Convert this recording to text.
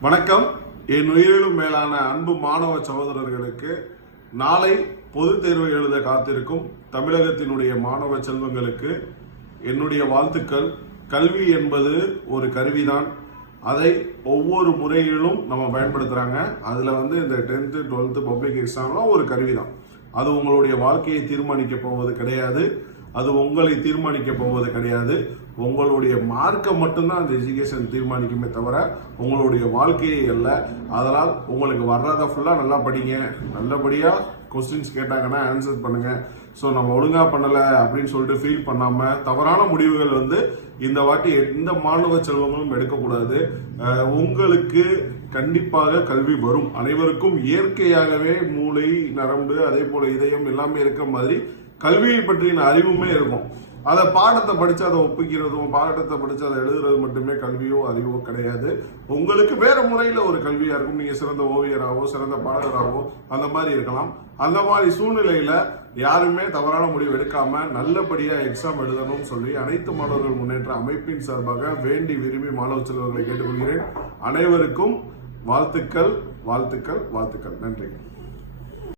வணக்கம். என் உயிரிலும் மேலான அன்பு மாணவ சகோதரர்களுக்கு நாளை பொதுத் தேர்வு எழுத காத்திருக்கும் தமிழகத்தினுடைய மாணவ செல்வங்களுக்கு என்னுடைய வாழ்த்துக்கள். கல்வி என்பது ஒரு கருவிதான். அதை ஒவ்வொரு முறையிலும் நம்ம பயன்படுத்துகிறாங்க அதில் வந்து இந்த டென்த்து டுவெல்த்து பப்ளிக் எக்ஸாம்லாம் ஒரு கருவிதான். அது உங்களுடைய வாழ்க்கையை தீர்மானிக்க போவது கிடையாது. அது உங்களை தீர்மானிக்க போவது கிடையாது. உங்களுடைய மார்க்கை மட்டும்தான் அந்த எஜுகேஷன் தீர்மானிக்குமே தவிர உங்களுடைய வாழ்க்கையே இல்லை அதனால் உங்களுக்கு வர்றதை ஃபுல்லாக நல்லா படிங்க. நல்லபடியாக கொஸ்டின்ஸ் கேட்டாங்கன்னா ஆன்சர் பண்ணுங்கள் ஸோ நம்ம ஒழுங்காக பண்ணலை அப்படின்னு சொல்லிட்டு ஃபீல் பண்ணாமல் தவறான முடிவுகள் வந்து இந்த வாட்டி எந்த மாணவ செல்வங்களும் எடுக்கக்கூடாது. உங்களுக்கு கண்டிப்பாக கல்வி வரும். அனைவருக்கும் இயற்கையாகவே மூளை நரம்பு அதே போல் இதயம் எல்லாமே இருக்க மாதிரி கல்வியை பற்றின அறிவுமே இருக்கும். அதை பாடத்தை படித்து அதை ஒப்பிக்கிறதும் பாடத்தை படித்து அதை எழுதுறது மட்டுமே கல்வியோ அறிவோ கிடையாது. உங்களுக்கு வேறு முறையில் ஒரு கல்வியாக இருக்கும். நீங்கள் சிறந்த ஓவியராகவோ சிறந்த பாடகராகவோ அந்த மாதிரி இருக்கலாம். அந்த மாதிரி சூழ்நிலையில் யாருமே தவறான முடிவு எடுக்காமல் நல்லபடியாக எக்ஸாம் எழுதணும்னு சொல்லி அனைத்து மாணவர்கள் முன்னேற்ற அமைப்பின் சார்பாக வேண்டி விரும்பி மாணவ செல்வர்களை கேட்டுக்கொள்கிறேன். அனைவருக்கும் வாழ்த்துக்கள் வாழ்த்துக்கள் வாழ்த்துக்கள். நன்றி.